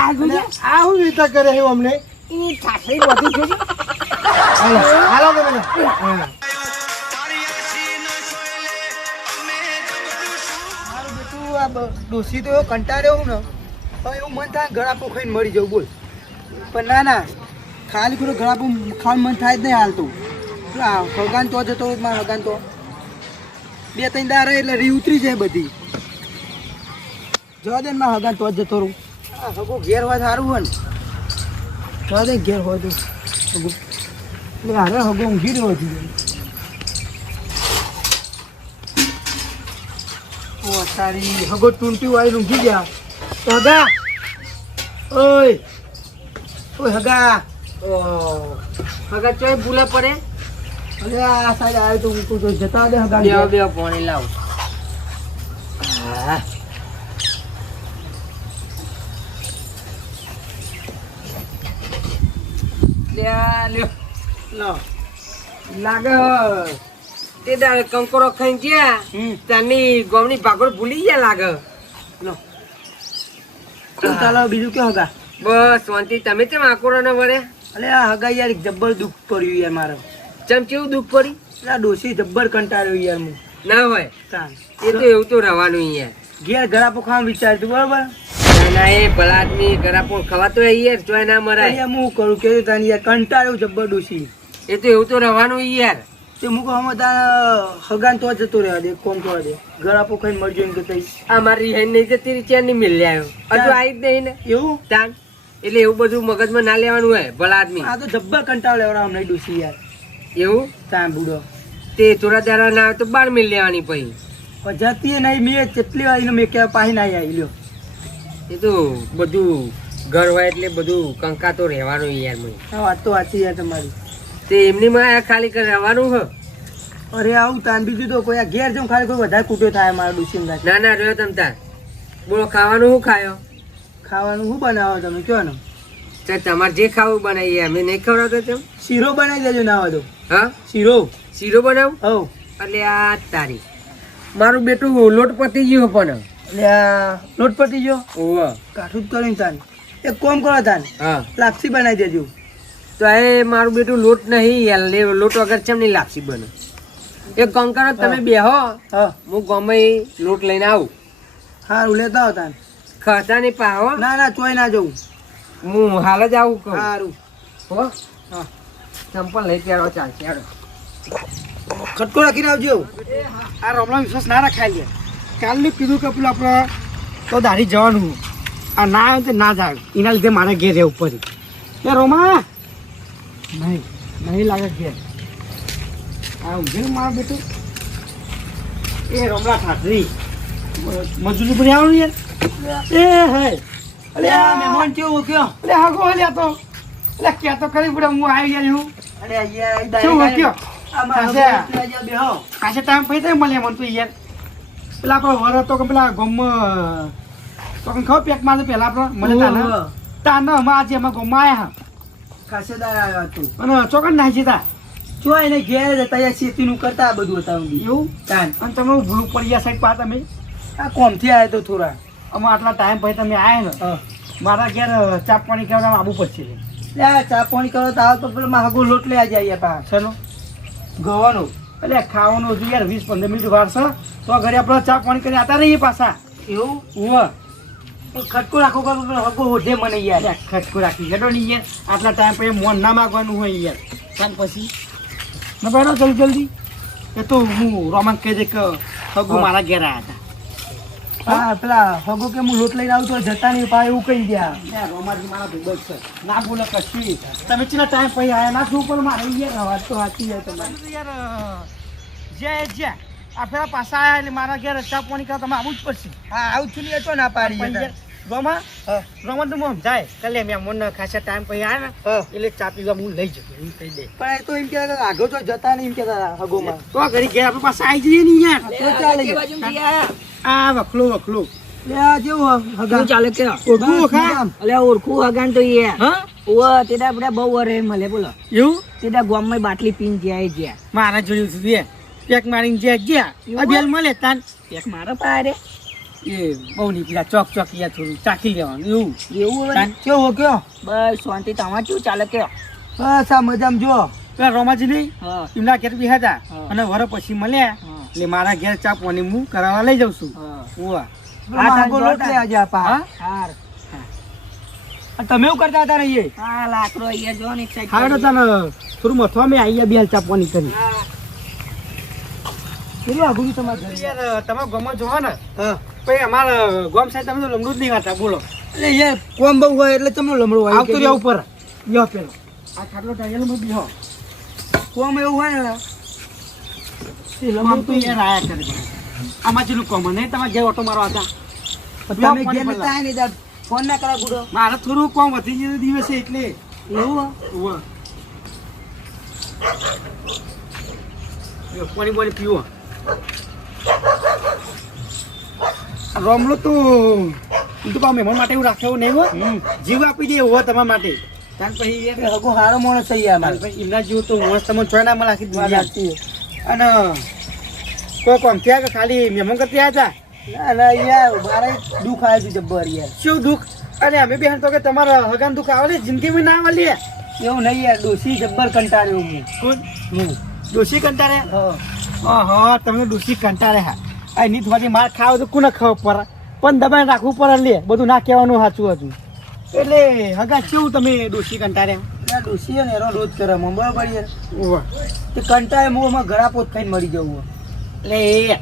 આવું રીતે કરે છે અમને એ ઠાઠરી બધી જોજો હાલો કે મને મારું બેટું આ ડોસી તો કંટાળ્યો હું ને હવે એવું મન થાય ગળાપો ખાઈને મરી જવું બોલ પણ ના ખાલી ખોટું ગળાપો ખાવાનું મન થાય જ નહીં હાલતું હગાન તો જતો મારા હગાન તો 2-3 દાડા એટલે રી ઉતરી જાય બધી જવા દે મારા હગાન તો જ જતો રહું હગો ઘેર હોય સારું હોય ને જવા દે ઘેર હોય તો હગો એટલે હારે હગો ઊંઘી રહ્યો છું ઓ તારી હગો ટૂંટી વાળી ઊંઘી ગયા તો હગા ઓય હગા હગા ચોય ભૂલા પડે અરે આ સાઈડ આવ્યો તો હું તો જતા દે હગા બે પાણી લાવ લાગે તે દાડે કંકોરો ખાઈ ગયા ત્યાંની ગોમની ભાગોળ ભૂલી ગયા લાગે લો ચાલો બીજું કે હગા બસ શાંતિ તમે કેમ આકોરો ન વરે અલે આ હગા યાર જબ્બર દુઃખ પડ્યું યાર મારો ચમ કેવું દુઃખ પડી આ ડોસી જબ્બર કંટાળ્યો યાર હું ના હોય તાન એ તો એવું તો રહેવાનું યાર ઘેર ગળા પોખાવાનું વિચારતું બરોબર ના એ ભલા આદમી ગરાપોળ ખવાતો યાર ચોય ના મરાય હું કરું કે તાન યાર કંટાળ્યો જબ્બર ડોસી એ તો એવું તો રહેવાનું યાર તે મૂકો હમ તાન હગાન તો જતો રહેવા દે કોમ તો દે ગળા પોખાઈને મરજો એમ કે તઈ આ મારી હેન નહીં જતી રહી ચેન નહીં મિલ આવ્યો હજુ આવી જ નહીં ને એવું તાન એટલે એવું બધું મગજમાં ના લેવાનું હોય ભલા આદમી આ તો જબ્બર કંટાળો લેવડા અમને ડોસી યાર એવું તાન બુડો તે થોડા દાડા ના આવે તો 12 મિલ લેવાની પછી જતી નહીં મેં કેટલી વાર મેં કે પાહી ના આવી લ્યો એ તો બધું ઘર હોય એટલે બધું કંકા તો રહેવાનું યાર મને આ વાત તો સાચી યાર તમારી તે એમની માં ખાલી કરી રહેવાનું હ અરે આવું તાન બીજું તો કોઈ આ ઘેર જમ ખાલી કોઈ વધારે કૂટ્યો થાય મારા ડુસી ના ના રહ્યો તમ તાર બોલો ખાવાનું શું ખાયો ખાવાનું શું બનાવો તમે કયો ને તો તમારે જે ખાવું બનાવીએ અમે નહીં ખવડાવતો તેમ શીરો બનાવી દેજો ના હોય તો હા શીરો શીરો બનાવું હવ એટલે આ તારી મારું બેટું લોટ પતી ગયો પણ એટલે આ લોટ પતી ગયો ઓહો કાઠું જ કરીને તાન એક કોમ કરો તાન હા લાપસી બનાવી દેજો તો એ મારું બેટું લોટ નહીં યાર લોટ વગર ચમ નહીં લાપસી બને એક કામ કરો તમે બેહો હા હું ગમે લોટ લઈને આવું સારું લેતા હો તાન ખર્ચા નહીં પાહો ના ના ચોય ના જવું હું હાલ જ આવું કહું સારું હો હા ચંપલ લઈ ત્યારે ચાલશે હેડો ખટકો રાખીને આવજો આ રમણા વિશ્વાસ ના રાખાય લે કાલનું કીધું કે પેલું આપણે તો દાઢી જવાનું આ ના આવે તો ના જાય એના લીધે મારે ઘેર રહેવું પડે એ રોમા નહીં લાગે ઘેર આ ઊંઘે ને મારા બેટું એ રમણા ઠાઠરી મજૂરી પર આવવાનું યાર એ હે અલે આ મહેમાન કેવું કયો અલે હાગો હલે તો અલે ક્યાં તો કરી પડે હું આવી ગયો અરે યાર કેવું કયો કાશે ટાઈમ પૈ થાય મળે મને તો યાર પેલા આપણો વર હતો કે પેલા ગોમમાં તો ખબર પેક મારે પેલા આપણે મને તાને અમે આજે અમે ગોમમાં આવ્યા ખાસે આવ્યો હતું અને ચોકન નાખી તા જોઈ ને ઘેર જતા ખેતીનું કરતા બધું હતા એવું તાન અને તમે ભૂલ પડી ગયા સાઈડ પા તમે આ કોમથી આવ્યા તો થોડા અમે આટલા ટાઈમ પછી તમે આવ્યા ને મારા ઘેર ચા પાણી કરવા આવવું પડશે ચા પાણી કરવા તો આવો તો પેલા માગો લોટ લઈ જાય પા ચલો ગવાનો એટલે ખાવાનું હજુ યાર 20-15 મિનિટ વાર છે તો ઘરે આપણે ચા પાણી કરી આતા રહીએ પાછા એવું હુવા ખટકો રાખો કરો હગો ઓઢે મને યાર ખટકો રાખી હેડો નહીં યાર આટલા ટાઈમ પછી મોન ના માગવાનું હોય યાર ત્યાર પછી ન બેઠો જલ્દી જલ્દી એ તો હું રોમાન કહી દે કે હગો મારા ઘેર આવ્યા હતા હા પેલા હગો કે હું લોટ લઈને આવું તો જતા નહીં પા એવું કહી ગયા રોમાજી મારા ભૂગત છે ના બોલે કશું તમે ચેલા ટાઈમ પછી આવ્યા ના શું પણ મારે યાર વાત તો સાચી જાય તમારે યાર જે આ પેલા પાછા આવ્યા એટલે મારા ઘેર ચા પાણી કરવા તમે આવવું જ પડશે હા આવું છું નહીં તો ના પાડી રોમા રોમા તો હું જાય કાલે મેં મને ખાસા ટાઈમ પછી આવ્યા ને એટલે ચા પીવા હું લઈ જતો એમ કહી દે પણ એ તો એમ કહેતા આગળ તો જતા નહીં એમ કહેતા હગોમાં તો ઘરે ઘેર આપણે પાસે આવી જઈએ ને યાર તો ચાલે આ વખલો લે આ જેવું હગા ચાલે કે ઓળખું વખા અલે ઓળખું હગાન તો યાર હા ઓવા તેડા બડા બહુ વરે મળે બોલો એવું તેડા ગામમાં બાટલી પીન જાય જ્યાં મારા જોયું છે પેક મારીને ગયા આ બેલ મળે તાન એક મારો પારે એ બહુ નહીં પેલા ચોક યાર થોડું ચાખી લેવાનું એવું એવું હવે? તાન. કેવો કયો બસ શાંતિ તમારે શું ચાલે કયો બસ આ મજામાં જો પેલા રોમાજી નહીં હા એમના ઘેર બી હતા હા. અને વર પછી મળ્યા હા. એટલે મારા ઘેર ચા પાણી હું કરાવવા લઈ જાઉં છું હા ઉવા. આ ધાગો લોટ લે આજે આપા હા? હાર અને તમે એવું કરતા હતા રહીએ હા લાકડો અહીંયા જો ને એક સાઈડ હા એટલે તને થોડું મથવા મેં આવી ગયા બે ચા પાણી કરી કેટલું આઘું તમારે ઘરે? યાર તમે ગમો જોવો ને હા પછી અમારા ગોમ સાહેબ તમે તો લમડું જ નહીં વાંચતા બોલો એટલે યાર કોમ બહુ હોય એટલે તમને લમડો હોય આવતું રહ્યા ઉપર યો પેલો આ ખાટલો ટાંગેલો મેં બીહો કોમ એવું હોય ને એ લમડું તો યાર આયા કરે છે. આમાં જેટલું કોમન નહીં તમારે ઘેર ઓટો મારવા હતા તમે ઘેર નતા આયા ને તાર ફોન ના કરા ગુડો મારે થોડું કોમ વધી ગયું દિવસે એટલે એવું હો? ઉવા. યો, પાણી પાણી પીવો રોમલો તો તું તો મહેમાન માટે એવું રાખ્યો નહીં હો જીવ આપી દે એવો તમારા માટે તાન પછી એ હગો હારો માણસ થઈ ગયા તાન મારે પછી એમના જેવું તો માણસ તમને જોઈ ના મળે આખી વાત દુનિયા. સાચી. અને કોઈ કોમ થયા કે ખાલી મહેમાન કરતી હતા ના ના યાર મારે દુઃખ આવ્યું છે જબ્બર યાર શું દુઃખ અને અમે બેન તો કે તમારા હગાન દુઃખ આવે ને જિંદગીમાં ના આવે લે એવું નહીં યાર ડોસી જબ્બર કંટાળ્યો હું કોણ હું ડોશી કંટારે હા હા તમને ડોશી કંટારે હા આ નીત વાજી માર ખાવ તો કોને ખાવ પડે પણ દબાણ રાખવું પડે લે બધું ના કહેવાનું સાચું હતું એટલે હગા કેવું તમે ડોશી કંટારે ના ડોસી ને એનો રોજ કરે મને બરોબર યાર ઓવા તે કંટાળે હું એમાં ઘરા પોત ખાઈને મરી જવું હોય. એટલે એ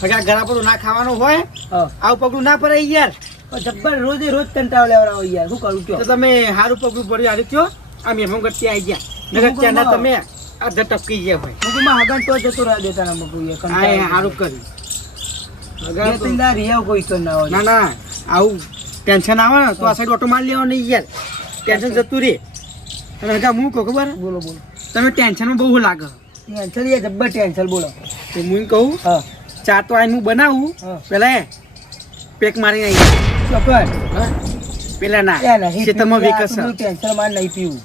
હગા ઘરા બધું ના ખાવાનું હોય હા આવું પગલું ના પડે યાર પણ જબ્બર રોજે રોજ કંટાળો લેવડાવો યાર શું કરું તો કયો તમે સારું પગલું પડ્યું હારી કયો આ મહેમાન કરતી આવી ગયા નગર ત્યાંના તમે આ ટપકી ગયા ભાઈ હું માં હગન તો જતો રહ્યા દેતા ના મકું યાર હા એ સારું કર્યું હગા બે તો- ત્રણ દાડા રહ્યા કોઈ તો ના હોય ના ના આવું ટેન્શન આવે ને તો આ સાઈડ ઓટો મારી લેવાનો નહીં યાર ટેન્શન જતું રહે અને હગા હું કહું ખબર બોલો બોલો તમે ટેન્શનમાં બહુ લાગે ટેન્શન યાર જબ્બર ટેન્શન બોલો તો હું એમ કહું હા ચા તો આઈને હું બનાવું હા. પેલા પેક મારી આવી ચોક્કસ પેલા ના યાર નહીં ખેતરમાં પીવું, વેકસ આટલું ટેન્શન માં નહીં પીવું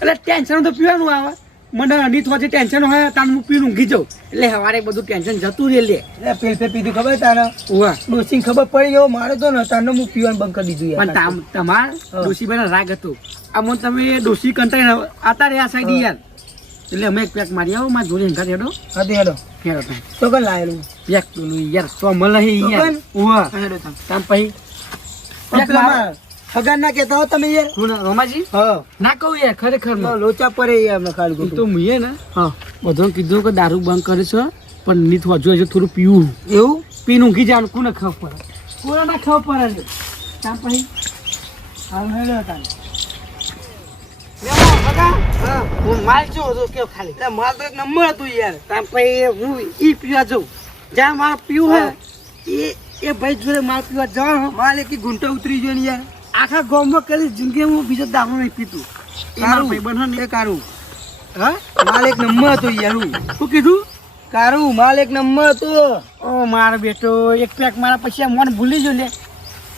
એટલે ટેન્શન તો પીવાનું આવે મને અનિત વચ્ચે ટેન્શન હોય તાન હું પીને ઊંઘી જાઉં એટલે સવારે બધું ટેન્શન જતું રહે લે એટલે પેલ પીધું ખબર તારે ઉવા ડોસીને ખબર પડી ગયો મારે તો ને તારને હું પીવાનું બંધ કરી દીધું પણ યાર તમાર હા. ડોશીભાઈ રાગ હતો આમ તમે ડોશી કંટાઈ આતા રે આ સાઈડ યાર એટલે અમે એક પેક મારી આવો મારા જોડે હંકાર હેડો હા તે હેડો હેડો તમે તો કઈ લાયેલું પેક પેલું યાર તો મળે હે યાર તો ઉવા હેડો તમે તામ પછી પણ પેલા હગાન ના કહેતા હો તમે યાર હું રોમાજી હા ના કહું યાર ખરેખર લો, લોચા પડે યાર મેં ખાલી તો ખોટું. મુએ ને હા બધું કીધું કે દારૂ બંધ કરે છે પણ નીત હજુ હજુ થોડું પીવું એવું પીને ઊંઘી જવાનું કોને ખબર પડે કોને ના ખબર પડે તામ પછી હાલ હેડો તાને. હા હું માલ જો હતો કેવો ખાલી એટલે માર તો એક નંબર હતું યાર તામ પછી હું ઈ પીવા જાઉં જ્યાં મારે પીવું હે એ ભાઈ જોડે માલ પીવા જવાનું માલ એક ગુંટા ઉતરી ગયો ને યાર આખા ગામમાં કદી જિંદગી હું બીજો દારૂ નહીં પીતું એ મારો ભાઈ બને એ કારું હા માલ એક નંબર હતો યાર હું શું કીધું કારું માલ એક નંબર હતો ઓ મારો બેટો એક પેક મારા પછી આ મોન ભૂલી જો લે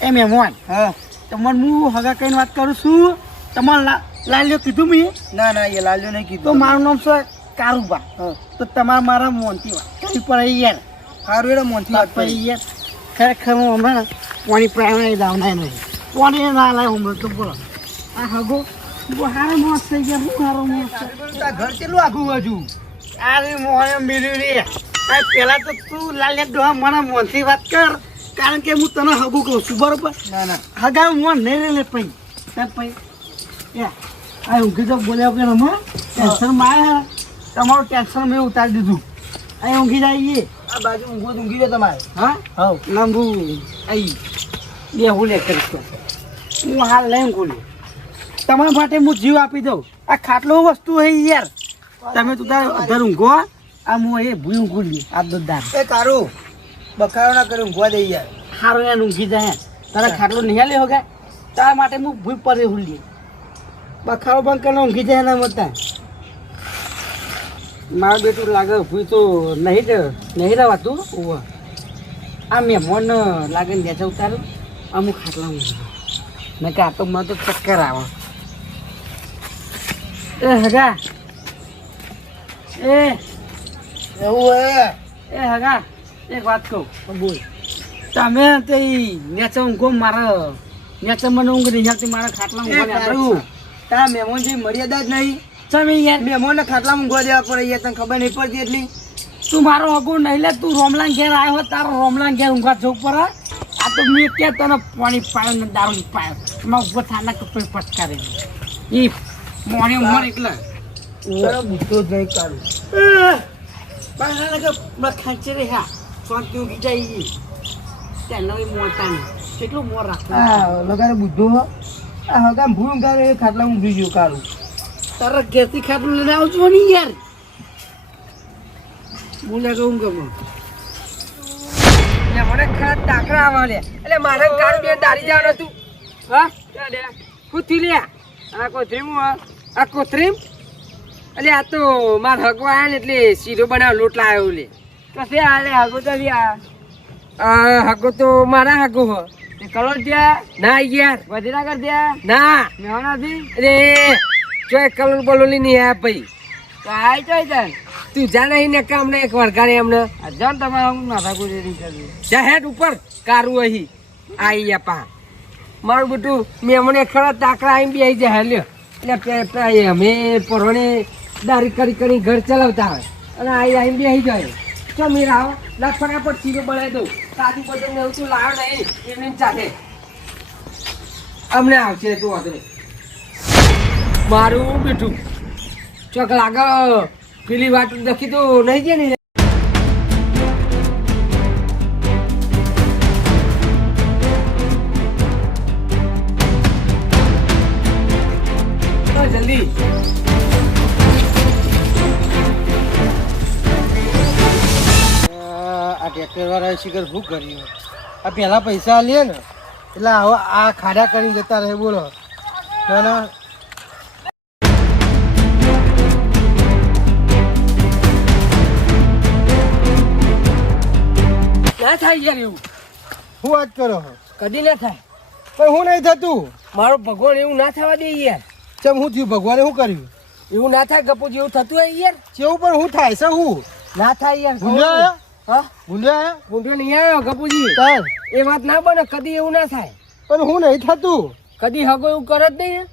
એ મહેમાન હા તમારે હું હગા કઈને વાત કરું છું તમારે લાલ્યો કીધું મેં ના ના એ લાલ્યો નહીં તો કીધું મારું નામ છે કારુબા હા તો તમારે મારા મોનથી વાત કરવી પડે યાર સારું એડો મોનથી વાત કરી પછી યાર ખરેખર હું હમણાં પાણી પ્રાય દાવનાય નહીં પાણી ના લાય હમણાં તો બોલો આ હગો બહુ હારો મોસ થઈ ગયા બહુ હારો મોસ છે ઘર કેટલું આખું હજુ અરે મોને મિલ્યું રે આ પેલા તો તું લાલ્યા ડોહા મારા મોનથી વાત કર કારણ કે હું તને હગું કહું છું બરોબર ના ના હગા મોન નહીં લે પઈ પઈ આ ઊંઘી તો બોલ્યા વગર હમણાં ટેન્શનમાં આવ્યા તમારું ટેન્શન મેં ઉતારી દીધું અહીં ઊંઘી જઈએ આ બાજુ ઊંઘો ઊંઘી ગયો તમારે હા હા લાંબુ આઈ બે હુલે કરીશ હું હાલ લઈને ખોલું તમારા માટે હું જીવ આપી દઉં આ ખાટલો વસ્તુ હે યાર તમે તો તાર અધર ઊંઘો આ હું એ ભૂઈ ઊંઘું લ્યું આ દોદાર એ કારું બકારો ના કરે ઊંઘવા દે યાર સારું યાર ઊંઘી જાય તારા ખાટલો નહીં લે હોગા તારા માટે હું ભૂઈ પડે હુલી બખાડો બંધ કરીને ઊંઘી જાય એના મતા મારું બેટું લાગે ભૂઈ તો નહીં રહેવાતું ઓવા આ મહેમાન લાગે ને બેચા ઉતારું અમુક ખાટલા ઊંઘી ને કે આ તો મને તો ચક્કર આવે એ હગા એવું હે એ હગા એક વાત કહું બોલ તમે તે નેચે ઊંઘો મારા નેચે મને ઊંઘ નહીં આવતી મારા ખાટલા ઊંઘવાની આદત છે. તારા મહેમાન જે મર્યાદા જ નહીં. તમે યાર મહેમાનને ખાટલા ઊંઘવા દેવા પડે યાર, તને ખબર નહીં પડતી એટલી. તું મારો હગું નહીં લે, તું રોમલાન ઘેર આવ્યો હોય, તારો રોમલાન ઘેર ઊંઘવા જવું પડે. આ તો મેં કે તને પાણી પાડ્યો ને દારૂ પાડ્યો એમાં ઉભો થાના કપડે પટકારે એ મોણી ઉંમર એટલે તારો બુદ્ધો જ નહીં કાઢું. ખેંચે રે હા શાંતિ ઊંઘી જાય તેને મોટા નહીં કેટલું મોર રાખવું આ લગારે બુદ્ધો હો. આ હગા ભૂલ ઊંઘારે ખાટલા ઊંઘી ગયો કાઢું. તારા ઘેરથી ખાટલું લઈને આવજો ને યાર બોલે કે ઊંઘે મને ખરા તાકરા આવા લે. એટલે મારે કાળ બે દારી જવાનું હતું. હા શું થયું લે? આ કોથરીમ આ કોથરીમ એટલે આ તો માર હગો આયા ને એટલે શીરો બનાવ લોટ લાવ્યો લે. કશે આ લે હગો તો હગો તો મારા હગો હો. કલર ત્યાં ના યાર વધીના કર ત્યાં ના મેવાનાથી અરે ચોય કલર બોલોલી નહીં આ ભાઈ તો આય ચોય તન તું જા નહીં ને કામ ને એક વરગાડે એમને જાન તમારે હું નાથા ગુજરી કરી જા હેડ ઉપર કારું અહીં આઈ પા મારું બધું મેં મને ખરા તાકડા આવીને બી આવી જાય લ્યો. એટલે અમે પરવાને દારી કરી ઘર ચલાવતા હોય અને આવીને બી આવી જાય. ચો મીર આવો લાખ ફટાફટ સીરો બનાવી દઉં. કાજુ બદામ ને એવું તું લાવ નહીં એમને ચાલે અમને આવશે તું વાંધો નહીં. મારું બેઠું ચોક લાગે પેલી વાત દખી તો નહીં છે ને જલ્દી આ ટ્રેક્ટર વાળા શિખર શું કર્યું? આ પહેલા પૈસા લે ને એટલે હવે આ ખાડા કરીને જતા રહે. બોલો ના ના થાય યાર એવું. શું વાત કરો છો? કદી ના થાય. પણ હું નહીં થતું. મારો ભગવાન એવું ના થવા દે યાર. ચમ શું થયું? ભગવાને શું કર્યું? એવું ના થાય ગપુજી એવું થતું હોય યાર. કેવું પણ શું થાય છે? હું ના થાય યાર. ભૂલ્યા આયા? હા ભૂલ્યા આયા? ગુંડો નહીં આવ્યો ગપુજી. તાર એ વાત ના બને. કદી એવું ના થાય. પણ હું નહીં થતું. કદી હગો એવું કરે જ નહીં ને.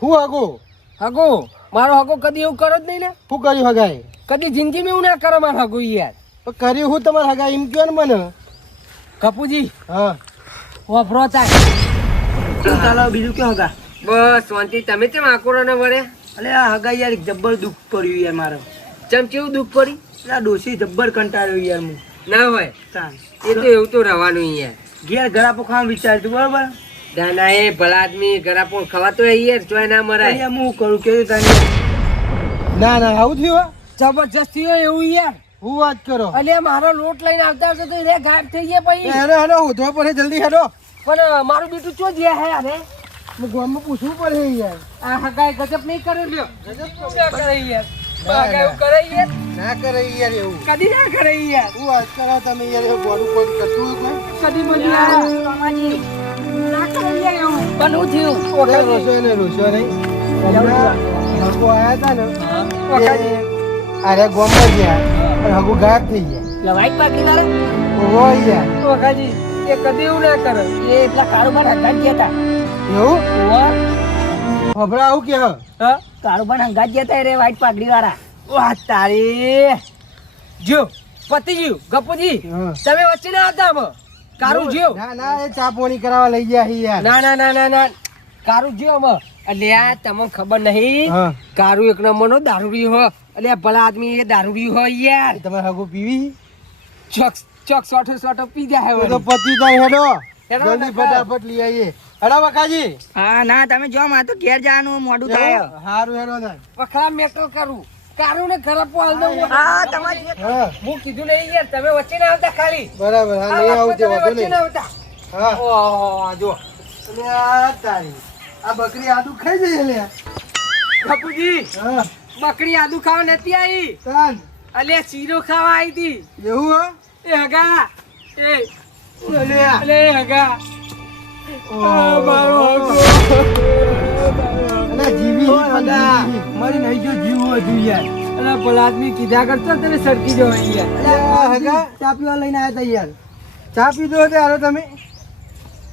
શું હગો? હગો મારો હગો કદી એવું કરે જ નહીં ને. શું કર્યું હગાઈ? કદી જિંદગીમાં એવું ના કરે મારો હગો યાર. પણ કર્યું હું તમારે હગાઈ એમ કહો ને મને. ગપુજી હા વફરો થાય. ચાલો બીજું કે હગા બસ શાંતિ. તમે કેમ આકોરો ને વરે? અલે આ હગા યાર જબ્બર દુઃખ પડ્યું યાર મારે ચમ કેવું દુઃખ પડી? આ ડોસી જબ્બર કંટાળ્યો યાર હું ના હોય તાન એ તો એવું તો રહેવાનું યાર. ઘેર ગળા પોખાવાનું વિચારતું બરોબર દાના એ ભલા આદમી ગરાપો ખવાતો હોય યાર. ચોય ના મરાય. અહીંયા હું કરું કેવું તને ના ના આવું થયું? જબરજસ્તી હોય એવું યાર. હું વાત કરો? અલ્યા મારો લોટ લઈને આવતા હશે તો રે ગાયબ થઈ ગયા પછી. હેડો હેડો હોધવા પડે જલ્દી હેડો. પણ મારું બેટું ચો જ્યાં હે અરે હું ગામમાં પૂછવું પડે યાર. આ હગાઈ ગજબ નહીં કરે લ્યો. ગજબ કરે યાર. હગાઈ એવું કરે યાર. ના કરે યાર એવું. કદી ના કરે યાર. શું વાત કરો તમે યાર? એવું બોલું કોઈ કરતું હોય કોઈ? કદી બોલ્યું ના કરે યાર એવું. પણ હું થયું ઓકે રોશો ને રોશો નહીં. હમણાં હગો આયા હતા ને વખાજી. અરે ગામમાં ગયા અને હગો ગાયબ થઈ ગયા. વાઈટ પાકડી વાળા ઓહો યાર વખાજી એ કદી એવું ના કરે. એ એટલા કારોબાર હંગાત ગયા હતા. એવું ઓવા ખબરા આવું કે હા કારોબાર હંગાત ગયા હતા રે વાઈટ પાકડી વાળા. વાહ તારી જો પતિ જીવ ગપુજી હા. તમે વચ્ચે ના આવતા આમાં. કારું જીવ ના ના એ ચા પાણી કરાવવા લઈ ગયા છે યાર. ના ના ના ના ના કારું જીવ આમાં. એટલે આ તમને ખબર નહીં હા કારું એક નંબરનો દારૂડી હો. એટલે આ ભલા આદમી એ દારૂડી હોય યાર. તમારે હગો પીવી? ચોક ચોક સોટો પી જાય તો તો વળી. પતી જાય હેડો. હેડો જલ્દી કાકા. ફટાફટ લઈ આવીએ. હેડો બકાજી. હા ના તમે જો માં તો ઘેર જવાનું મોડું થાય. હારું હેડો ને. વખરા મેટલ કરું કારું ને ખરાબ હાલ દઉં. હા તમારી હા હું કીધું નહીં યાર તમે વચ્ચે ના આવતા ખાલી. બરાબર. હા નહીં આવું તે તમે વાંધો વચ્ચે નહીં. ના આવતા. હા ઓહો જો અને આ તારી આ બકરી આદુ ખાઈ જઈએ લે. બાપુજી હા બકરી આદુ ખાવા નથી આવી. તાન અલે ચીરો ખાવા આવી હતી. એવું હો? એ હગા એ અલ્યા. અલે હગા ઓહો. મારો હગો. અલા જીવી ઓ હગા મારી નહીં જો જીવ હોય જીવ યાર અલા ભલા આદમી કીધા કરતો તમે સરકી જો યાર. અલ્યા હગા ચા પીવા લઈને આવ્યા તા યાર ચા પીધો ત્યારે તમે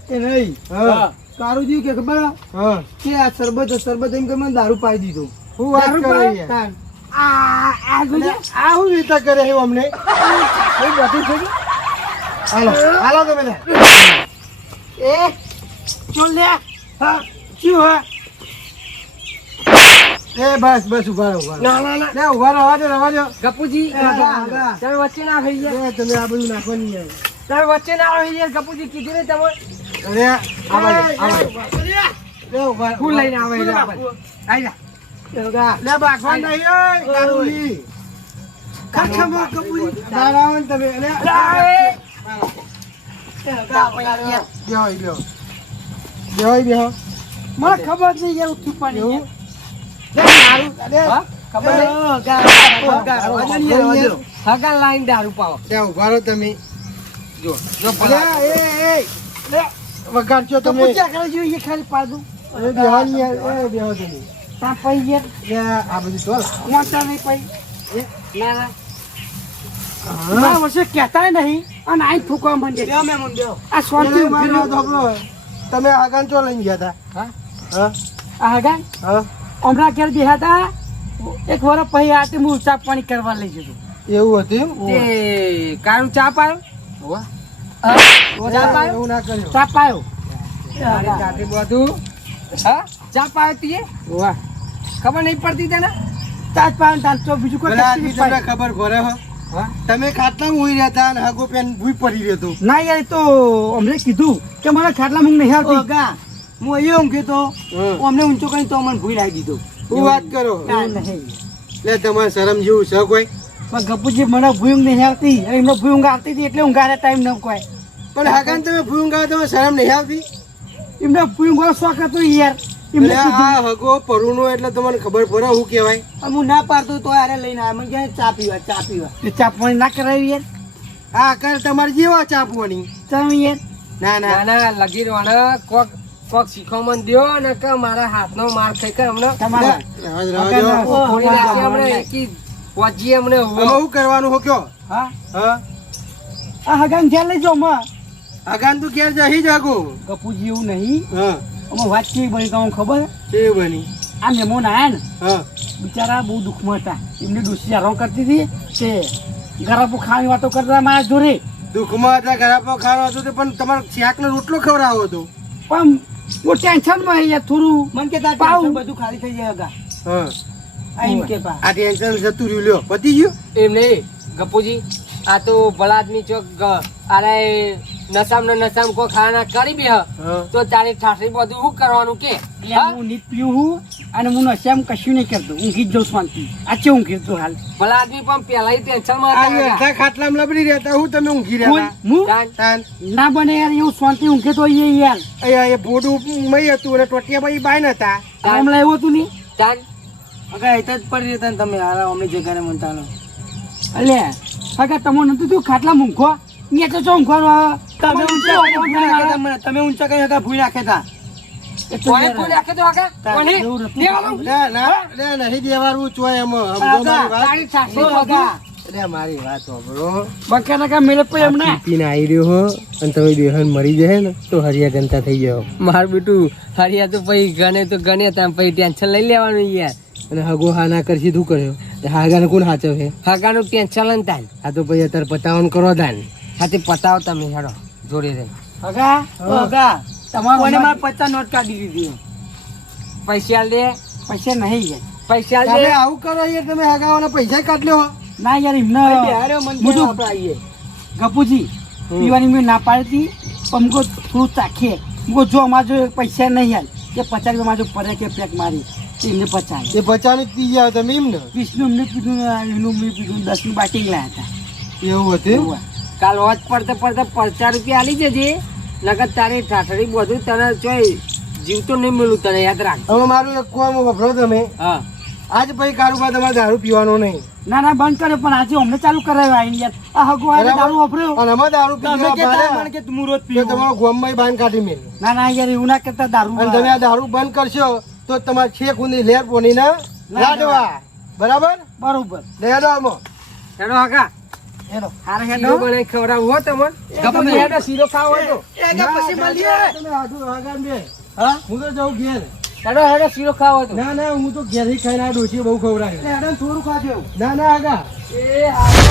એ નહીં હા કારુજી કે ખબર હા કે આ શરબત એમ કે મને દારૂ પાઈ દીધો હું વાત દારૂ કરો પાય? યાર. આ ગુજે આ હું રીતે કરે છે અમને કોઈ બધી થઈ ગઈ? હાલો હાલો તમે લે. એ ચો લે હા શું હા એ બસ ઉભા રહો ના ના ના લે ઉભા રહો રવા દો ગપુજી હા. તમે વચ્ચે ના થઈ ગયા એ તમે આ બધું નાખો નહીં યાર. તમે વચ્ચે ના આવી ગયા ગપુજી કીધું ને તમે અરે આવા દો. લે ઉભા ફૂલ લઈને આવે એટલે આપણે. આઈ જા લે બાખવા નહીં ઓય કારુજી ખખમા કપૂરી બહાર આવો ને તમે લે બેહો બેહો મને ખબર નહીં યાર ઉઠી પાણી એવું? હા? ખબર નહીં? હગા લાઈન દારૂ પાવો ત્યાં ઉભા રહો તમે જો જો અરે, પલા એ વગાડશો તો તમે પૂછ્યા કરે જોઈએ ખાલી પાડું અરે બેહો ને યાર, એ બેહો તમે તા પઈ યાર લે, આ બધું તો વાંચા નહીં પઈ ના ના ના વર્ષે કહેતા નહીં અને આઈ ફૂકવા માંડે આ શાંતિ પેલે ઊભી મારો રહો. ધોબળો. તમે આગળ ચો લઈને ગયા હતા હા હા આ હગા હા હમણાં ઘેર બેહા હતા એક વર્ષ પછી આતે હું ચા પાણી કરવા લઈ જતો એવું હતું એમ? તે કાળું ચા પાયો ચા પાયો એવું ના કર્યું ચા પાયો તારી ચાકરી બધું હા ચા પાયો તીએ વાહ ખબર નહીં પડતી તને ચા જ પાયો ને તાન તો બીજું કોઈ પેલા કશું આદમી નહીં તમને પાયું. ખબર પડે હો હા તમે ખાટલા ઉઈ રહેતા અને હગો પેન ભૂઈ પડી રહ્યો હતો ના યાર એ તો અમને કીધું કે મારા ખાટલા મૂંગ નહીં આવતી હું અહીંયા ઊંઘ્યો તો હા. અમને ઊંચો કરીને તો અમને ભૂલ આવી દીધો શું વાત કરો એવું નહીં લે તમારે શરમ જેવું છે કોઈ પણ ગપુજી મને ભૂંગ નહીં આવતી અને એમને ભૂંગ આવતી હતી એટલે ઊંઘાના ટાઈમ ન કોઈ પણ હાકાન તમે ભૂઈ ઊંઘાવો તમે શરમ નહીં આવતી એમને ભૂંગ શોખ હતો યાર એમને એટલે કીધું આ હગો પરુનો એટલે તમને ખબર પડે શું કહેવાય અને હું ના પાડતો તો આરે લઈને આવ્યા મને ક્યાં ચા પીવા કે ચા પાણી ના કરાવી યાર આ આકાર તમારે જેવા ચાપવાની તમે યાર ના ના ના ના લગી રોણ કોક શીખો મન દ્યો ને કે મારા હાથનો માર ખાઈ કે હમણાં તમારા રહેવા દો. થોડી નાખી હમણાં એકી પહોંચીએ હમણે હવે શું કરવાનું હો કયો હા હા આ હગાન ઘેર લઈ જાઓ માં આગાન તું ક્યારે જઈ જાગો ગપુજી એવું નહીં હા અમે વાત કેવી બની તમને ખબર તે બની આ મહેમાન આયા ને હા બિચારા બહુ દુઃખમાં હતા એમને ડોસી આરામ કરતી હતી તે ગરાપો ખાવાની વાતો કરતા હતા મારા જોડે દુઃખમાં હતા ઘરાપો ખાવાનો હતો તે પણ તમારે શાકનો રોટલો ખવડાવો હતો પણ હું ટેન્શનમાં યાર થોડું મને કે તાર પાઉં. ટેન્શન બધું ખાલી થઈ જાય અગા હા આ એમ કે પા આ ટેન્શન જતું રહ્યું લ્યો પતી ગયું એમ નહીં ગપુજી આ તો ભલા આદમી ચોક અરે નસામ ને નસામ કો ખાના કરી બે હા તો તારી ઠાઠરી બધું શું કરવાનું કે એટલે હું નીત પીવું હું અને હું નશેમ કશું નહીં કરતો ઊંઘી જ જાઉં શાંતિ આ છે ઊંઘી તો હાલ ભલા આદમી પણ પેલા ટેન્શન માં આ હતા અડધા ખાટલામાં લબડી રહેતા હું તમે ઊંઘી હું રહ્યા હું તાન ના બને યાર એવું શાંતિ ઊંઘે તો એ યાર અહીંયા એ ભોડું મય હતું અને ટોટિયા ભાઈ બાય નતા હમણાં એવું હતું નહીં તાન અગા એ તો જ પડી રહેતા ને તમે હારા અમને જગાને મનતાનો એટલે હગા તમે નતું તું ખાટલા મૂંઘો ને તો શું ઊંઘવાનું તમે ઊંચા કરીને ભૂઈ નાખ્યા તા મને. તમે ઊંચા કરીને અગા ભૂઈ નાખ્યા તા કોને કોઈ રાખે તો આગળ કોને એવું નથી. દેવાનું ના ના લે નહીં દેવાનું ચોય એમ સમજો મારી વાત તારી ઠાઠરી ઓ બધું અગા લે મારી વાત સાંભળો બકા ટકા મેળે પછી હમણાં પીને આવી રહ્યો હો અને તમે બેહન મરી જાય ને તો હરિયા જનતા થઈ જાઓ માર બેટું હરિયા તો પછી ગણે તો ગણે તામ પછી ટેન્શન લઈ લેવાનું યાર અને હગો હા ના કરશી તું કર્યો હાગાને કોણ સાચવે હગાનું ટેન્શન લઈને તાન આ તો પછી અત્યારે પતાવન કરો દાન હાથે પતાવો તમે હેડો જોડે રહી હગા ઓ અગા તમારો કોને અમાર મારા 50 નોટ કાઢી દીધી પૈસા લે પૈસા નહીં યાર પૈસા તમે લે આવું કરો યાર તમે હગાવાના પૈસા કાઢ લ્યો ના યાર એમને બિહારે મન કે બધું આપણે આવીએ ગપુજી પીવાની મેં ના પાડી હતી પણ મુકો થોડું ચાખીએ મુકો જો અમારે જો પૈસા નહીં યાર કે 50 રૂપિયા મારો પડે કે પેક મારી તો એમને 50 એ બચાવની જ પી ગયા તમે એમ ને 20 નું એમને પીધું ને એનું મેં પીધું 10 નું બાટી લાયા હતા એવું હતું એવું. કાલ હોજ પડતે પડતે 50 રૂપિયા આલી જજે નકર તારી ઠાઠરી બધું તને ચોય જીવતો નહીં મળું તને યાદ રાખ હવે મારું એક કોમ વપરો તમે હા આજ પછી કારોબાર તમારે દારૂ પીવાનો નહીં ના ના બંધ કર્યો પણ આજે અમને ચાલુ કરાવ્યો આઈને યાર આ હગો આજે દારૂ વાપર્યો અને અમે દારૂ તમે પીવા કે તાર ભારે મને કે તું રોજ તો પીવો તમારો ગોમમાં બાંધ કાઢી મેળ ના ના યાર એવું ના કરતા દારૂ અને તમે આ દારૂ બંધ કરશો તો તમારે છેક ઊંધી લેર પોની ના લાડવા બરાબર બરોબર લેડવામાં હેડો હગા હેલો હારે શીરો હેડો બનાવી ખવડાવવું હો તમને ગમે હેડો શીરો ખાવો હોય તો એ કે પછી મળીએ તમે હાથું હગાન બે. હા હું તો જાઉં ઘેર. હેડો હેડો શીરો ખાવો હોય તો ના ના હું તો ઘેર ખાઈને આ ડોશી બહુ ખવડાવ્યું. એટલે હેડો ને થોડું ખાજો ના ના આગા એ હાલો